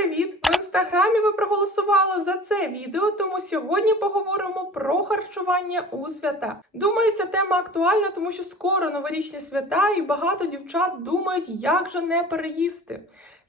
привіт! В інстаграмі ви проголосували за це відео, тому сьогодні поговоримо про харчування у свята. Думаю, ця тема актуальна, тому що скоро новорічні свята, і багато дівчат думають, як же не переїсти,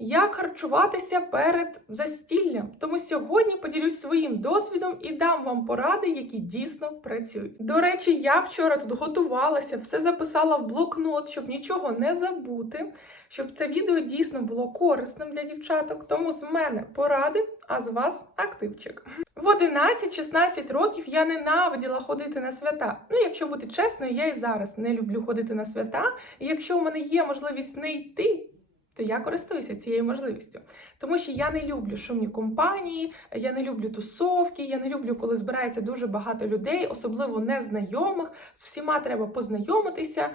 як харчуватися перед застіллям. Тому сьогодні поділюсь своїм досвідом і дам вам поради, які дійсно працюють. До речі, я вчора тут готувалася, все записала в блокнот, щоб нічого не забути щоб це відео дійсно було корисним для дівчаток. Тому з мене поради, а з вас активчик. В 11-16 років я ненавиділа ходити на свята. Ну, якщо бути чесною, я і зараз не люблю ходити на свята. І якщо у мене є можливість не йти. То я користуюся цією можливістю, тому що я не люблю шумні компанії, я не люблю тусовки, я не люблю, коли збирається дуже багато людей, особливо незнайомих. З всіма треба познайомитися,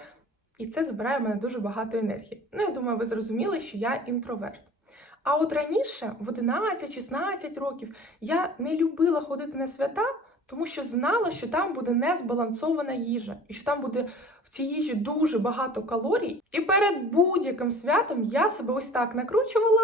і це забирає в мене дуже багато енергії. Ну, я думаю, ви зрозуміли, що я інтроверт. А от раніше, в 11-16 років, я не любила ходити на свята, тому що знала, що там буде незбалансована їжа, і що там буде в цій їжі дуже багато калорій. І перед будь-яким святом я себе ось так накручувала.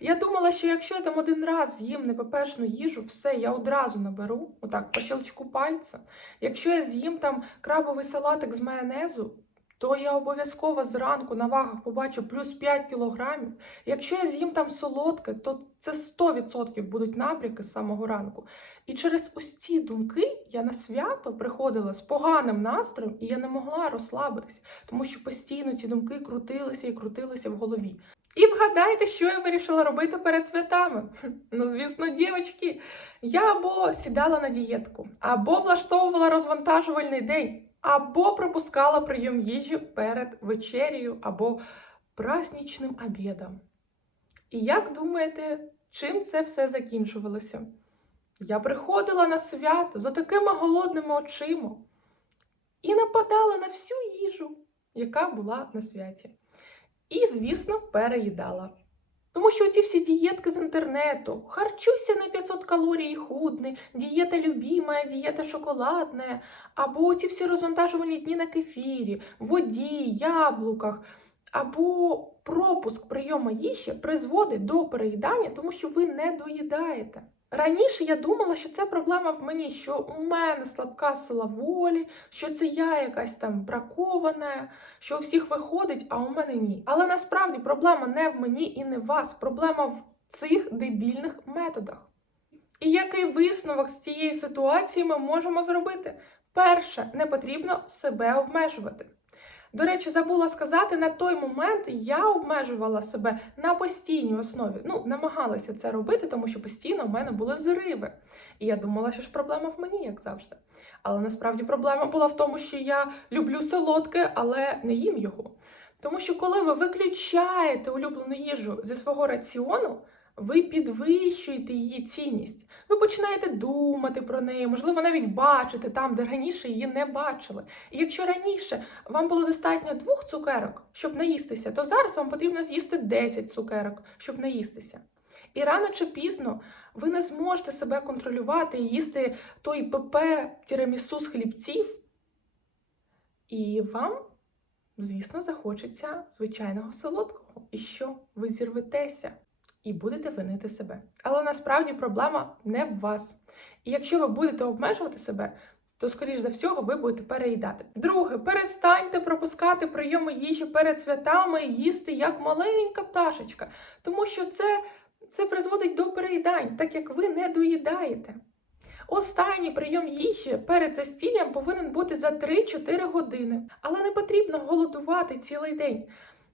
Я думала, що якщо я там один раз з'їм непепершну їжу, все, я одразу наберу, отак, по щелчку пальця. Якщо я з'їм там крабовий салатик з майонезу, то я обов'язково зранку на вагах побачу плюс 5 кілограмів. Якщо я з'їм там солодке, то це 100% будуть набряки з самого ранку. І через ось ці думки я на свято приходила з поганим настроєм, і я не могла розслабитися, тому що постійно ці думки крутилися і крутилися в голові. І вгадайте, що я вирішила робити перед святами. Ну, звісно, дівчатки, я або сідала на дієтку, або влаштовувала розвантажувальний день або пропускала прийом їжі перед вечерею або праздничним обідом. І як думаєте, чим це все закінчувалося? Я приходила на свято з такими голодними очима і нападала на всю їжу, яка була на святі. І, звісно, переїдала. Тому що ці всі дієтки з інтернету, харчуйся на 500 калорій худний, дієта любима, дієта шоколадна, або ці всі розвантажувальні дні на кефірі, воді, яблуках, або пропуск прийому їжі призводить до переїдання, тому що ви не доїдаєте. Раніше я думала, що це проблема в мені, що у мене слабка сила волі, що це я якась там бракована, що у всіх виходить, а у мене ні. Але насправді проблема не в мені і не в вас. Проблема в цих дебільних методах. І який висновок з цієї ситуації ми можемо зробити? Перше, не потрібно себе обмежувати. До речі, забула сказати, на той момент я обмежувала себе на постійній основі. Ну, намагалася це робити, тому що постійно в мене були зриви. І я думала, що ж проблема в мені, як завжди. Але насправді проблема була в тому, що я люблю солодке, але не їм його. Тому що, коли ви виключаєте улюблену їжу зі свого раціону, ви підвищуєте її цінність. Починаєте думати про неї, можливо, навіть бачити там, де раніше її не бачили. І якщо раніше вам було достатньо двох цукерок, щоб наїстися, то зараз вам потрібно з'їсти 10 цукерок, щоб наїстися. І рано чи пізно ви не зможете себе контролювати і їсти той ПП тірамісу з хлібців. І вам, звісно, захочеться звичайного солодкого. І що? Ви зірветеся і будете винити себе. Але насправді проблема не в вас. І якщо ви будете обмежувати себе, то, скоріш за всього, ви будете переїдати. Друге, перестаньте пропускати прийоми їжі перед святами і їсти як маленька пташечка, тому що це, це призводить до переїдань, так як ви не доїдаєте. Останній прийом їжі перед застіллям повинен бути за 3-4 години, але не потрібно голодувати цілий день.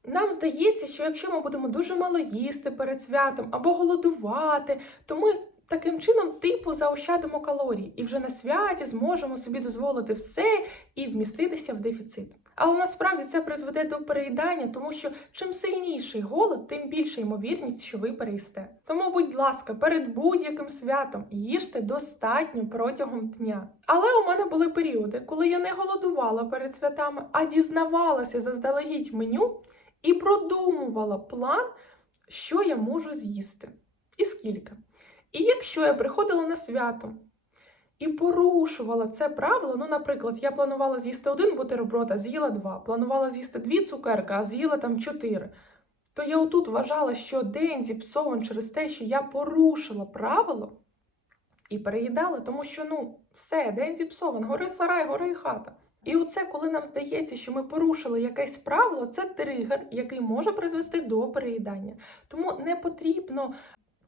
Нам здається, що якщо ми будемо дуже мало їсти перед святом або голодувати, то ми таким чином типу заощадимо калорії і вже на святі зможемо собі дозволити все і вміститися в дефіцит. Але насправді це призведе до переїдання, тому що чим сильніший голод, тим більша ймовірність, що ви переїсте. Тому, будь ласка, перед будь-яким святом їжте достатньо протягом дня. Але у мене були періоди, коли я не голодувала перед святами, а дізнавалася заздалегідь меню і продумувала план, що я можу з'їсти і скільки. І якщо я приходила на свято і порушувала це правило, ну, наприклад, я планувала з'їсти один бутерброд, а з'їла два, планувала з'їсти дві цукерки, а з'їла там чотири, то я отут вважала, що день зіпсований через те, що я порушила правило і переїдала, тому що ну все, день зіпсований, гори сарай, гори хата. І оце, коли нам здається, що ми порушили якесь правило, це тригер, який може призвести до переїдання. Тому не потрібно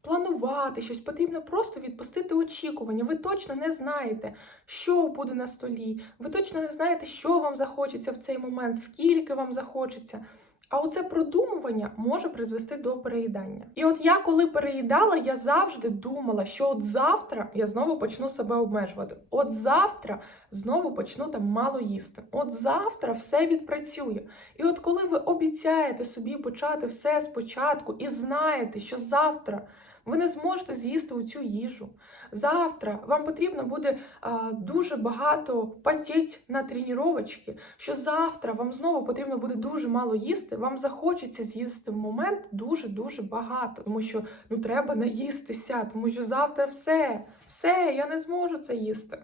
планувати щось, потрібно просто відпустити очікування. Ви точно не знаєте, що буде на столі, ви точно не знаєте, що вам захочеться в цей момент, скільки вам захочеться. А оце продумування може призвести до переїдання. І от я коли переїдала, я завжди думала, що от завтра я знову почну себе обмежувати. От завтра знову почну там мало їсти. От завтра все відпрацює. І от коли ви обіцяєте собі почати все спочатку і знаєте, що завтра ви не зможете з'їсти цю їжу. Завтра вам потрібно буде а, дуже багато потіть на тренувачки, що завтра вам знову потрібно буде дуже мало їсти. Вам захочеться з'їсти в момент дуже-дуже багато, тому що ну треба наїстися, тому що завтра все, все, я не зможу це їсти.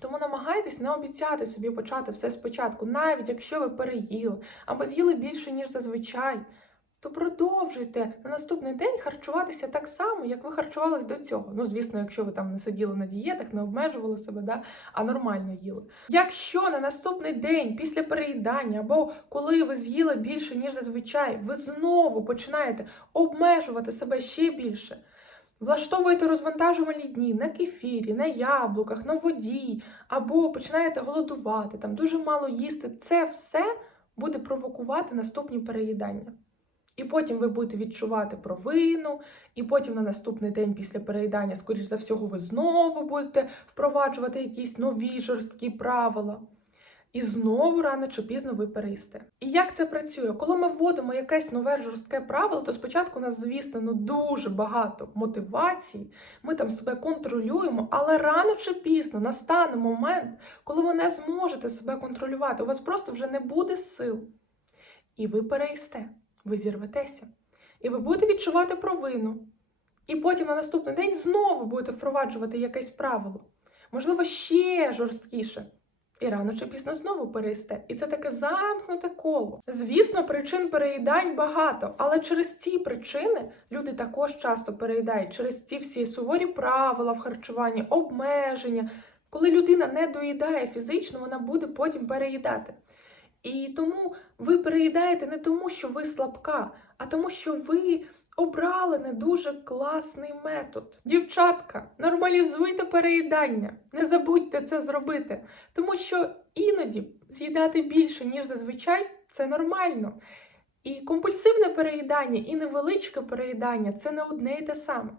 Тому намагайтесь не обіцяти собі почати все спочатку, навіть якщо ви переїли або з'їли більше, ніж зазвичай то продовжуйте на наступний день харчуватися так само, як ви харчувались до цього. Ну, звісно, якщо ви там не сиділи на дієтах, не обмежували себе, да, а нормально їли. Якщо на наступний день після переїдання або коли ви з'їли більше, ніж зазвичай, ви знову починаєте обмежувати себе ще більше. Влаштовуєте розвантажувальні дні на кефірі, на яблуках, на воді, або починаєте голодувати, там дуже мало їсти. Це все буде провокувати наступні переїдання. І потім ви будете відчувати провину, і потім на наступний день після переїдання, скоріш за всього, ви знову будете впроваджувати якісь нові жорсткі правила. І знову рано чи пізно ви переїсте. І як це працює? Коли ми вводимо якесь нове жорстке правило, то спочатку у нас, звісно, ну дуже багато мотивацій, ми там себе контролюємо, але рано чи пізно настане момент, коли ви не зможете себе контролювати, у вас просто вже не буде сил. І ви переїсте ви зірветеся. І ви будете відчувати провину. І потім на наступний день знову будете впроваджувати якесь правило. Можливо, ще жорсткіше. І рано чи пізно знову переїсте. І це таке замкнуте коло. Звісно, причин переїдань багато, але через ці причини люди також часто переїдають через ці всі суворі правила в харчуванні, обмеження. Коли людина не доїдає фізично, вона буде потім переїдати. І тому ви переїдаєте не тому, що ви слабка, а тому, що ви обрали не дуже класний метод. Дівчатка, нормалізуйте переїдання, не забудьте це зробити, тому що іноді з'їдати більше, ніж зазвичай, це нормально. І компульсивне переїдання, і невеличке переїдання це не одне і те саме.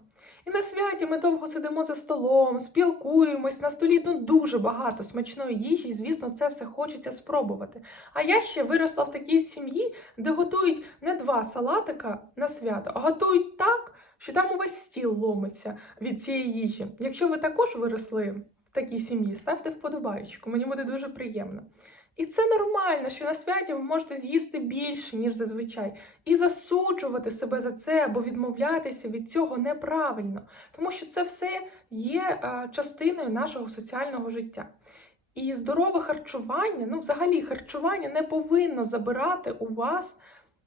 І на святі ми довго сидимо за столом, спілкуємось, на столі ну, дуже багато смачної їжі, і, звісно, це все хочеться спробувати. А я ще виросла в такій сім'ї, де готують не два салатика на свято, а готують так, що там увесь стіл ломиться від цієї їжі. Якщо ви також виросли в такій сім'ї, ставте вподобайку, мені буде дуже приємно. І це нормально, що на святі ви можете з'їсти більше, ніж зазвичай, і засуджувати себе за це або відмовлятися від цього неправильно, тому що це все є частиною нашого соціального життя. І здорове харчування, ну, взагалі, харчування не повинно забирати у вас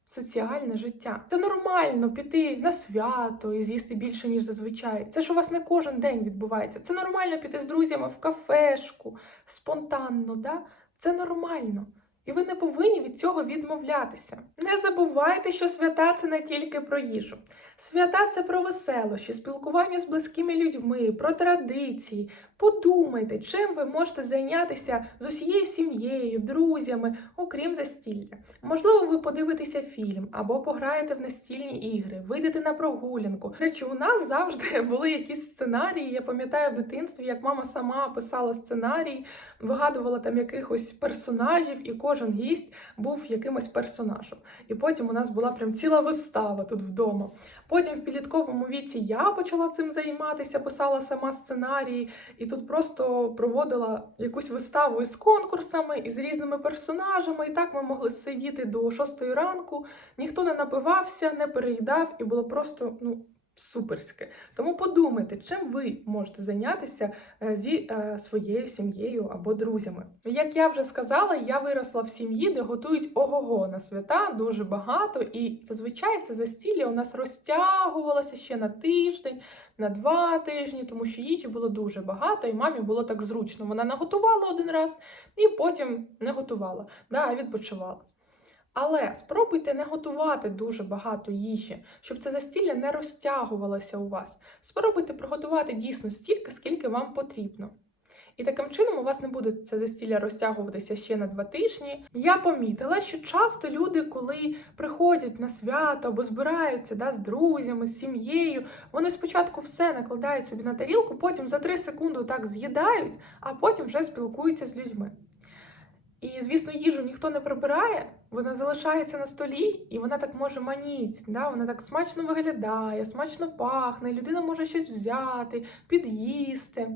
соціальне життя. Це нормально піти на свято і з'їсти більше, ніж зазвичай. Це ж у вас не кожен день відбувається. Це нормально піти з друзями в кафешку, спонтанно. да? Це нормально. І ви не повинні від цього відмовлятися. Не забувайте, що свята це не тільки про їжу. Свята це про веселощі, спілкування з близькими людьми, про традиції. Подумайте, чим ви можете зайнятися з усією сім'єю, друзями, окрім застілля. Можливо, ви подивитеся фільм або пограєте в настільні ігри, вийдете на прогулянку. Речі, у нас завжди були якісь сценарії. Я пам'ятаю в дитинстві, як мама сама писала сценарій, вигадувала там якихось персонажів, і кожен гість був якимось персонажем. І потім у нас була прям ціла вистава тут вдома. Потім в підлітковому віці я почала цим займатися, писала сама сценарії, і тут просто проводила якусь виставу із конкурсами, із різними персонажами. І так ми могли сидіти до шостої ранку, ніхто не напивався, не переїдав, і було просто ну, суперське. Тому подумайте, чим ви можете зайнятися е, зі е, своєю сім'єю або друзями. Як я вже сказала, я виросла в сім'ї, де готують ого-го на свята дуже багато, і зазвичай це застілля у нас розтягувалося ще на тиждень, на два тижні, тому що їжі було дуже багато, і мамі було так зручно. Вона наготувала один раз і потім не готувала, да, відпочивала. Але спробуйте не готувати дуже багато їжі, щоб це застілля не розтягувалося у вас. Спробуйте приготувати дійсно стільки, скільки вам потрібно. І таким чином у вас не буде це застілля розтягуватися ще на два тижні. Я помітила, що часто люди, коли приходять на свято або збираються да, з друзями, з сім'єю, вони спочатку все накладають собі на тарілку, потім за три секунди так з'їдають, а потім вже спілкуються з людьми. І, звісно, їжу ніхто не прибирає, вона залишається на столі, і вона так може маніть. Да? Вона так смачно виглядає, смачно пахне, людина може щось взяти, під'їсти,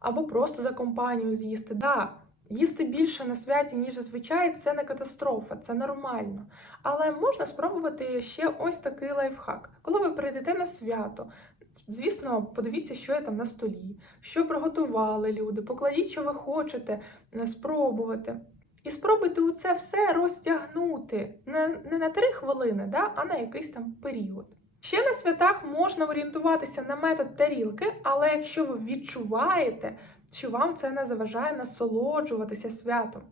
або просто за компанію з'їсти. Да, їсти більше на святі, ніж зазвичай, це не катастрофа, це нормально. Але можна спробувати ще ось такий лайфхак. Коли ви прийдете на свято, Звісно, подивіться, що є там на столі, що приготували люди, покладіть, що ви хочете е, спробувати. І спробуйте у це все розтягнути не, не на три хвилини, да, а на якийсь там період. Ще на святах можна орієнтуватися на метод тарілки, але якщо ви відчуваєте, що вам це не заважає насолоджуватися святом.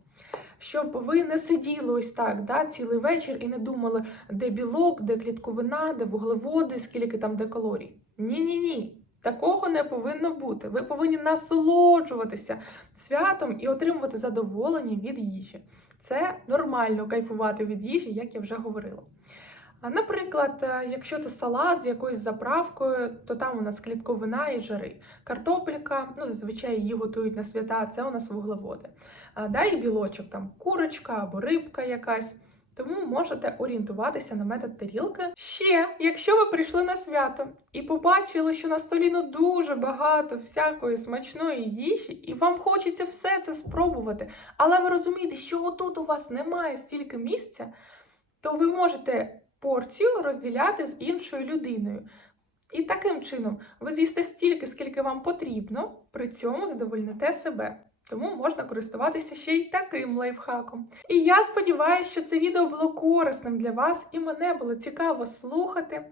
Щоб ви не сиділи ось так да, цілий вечір і не думали, де білок, де клітковина, де вуглеводи, скільки там де калорій. Ні-ні ні. Такого не повинно бути. Ви повинні насолоджуватися святом і отримувати задоволення від їжі. Це нормально кайфувати від їжі, як я вже говорила. Наприклад, е, якщо це салат з якоюсь заправкою, то там у нас клітковина і жири. Картопелька, ну зазвичай її готують на свята, це у нас вуглеводи. А, Да, і білочок, там курочка або рибка якась. Тому можете орієнтуватися на метод тарілки. Ще, якщо ви прийшли на свято і побачили, що на столі ну дуже багато всякої смачної їжі, і вам хочеться все це спробувати, але ви розумієте, що отут у вас немає стільки місця, то ви можете порцію розділяти з іншою людиною. І таким чином ви з'їсте стільки, скільки вам потрібно, при цьому задовольните себе. Тому можна користуватися ще й таким лайфхаком. І я сподіваюся, що це відео було корисним для вас і мене було цікаво слухати.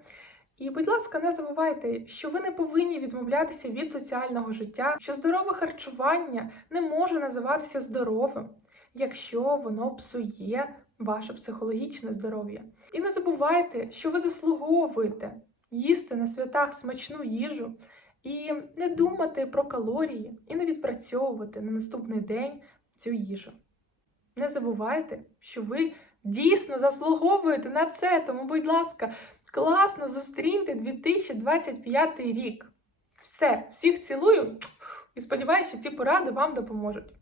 І, будь ласка, не забувайте, що ви не повинні відмовлятися від соціального життя, що здорове харчування не може називатися здоровим, якщо воно псує ваше психологічне здоров'я. І не забувайте, що ви заслуговуєте їсти на святах смачну їжу. І не думати про калорії, і не відпрацьовувати на наступний день цю їжу. Не забувайте, що ви дійсно заслуговуєте на це, тому, будь ласка, класно зустріньте 2025 рік. Все, всіх цілую і сподіваюся, що ці поради вам допоможуть.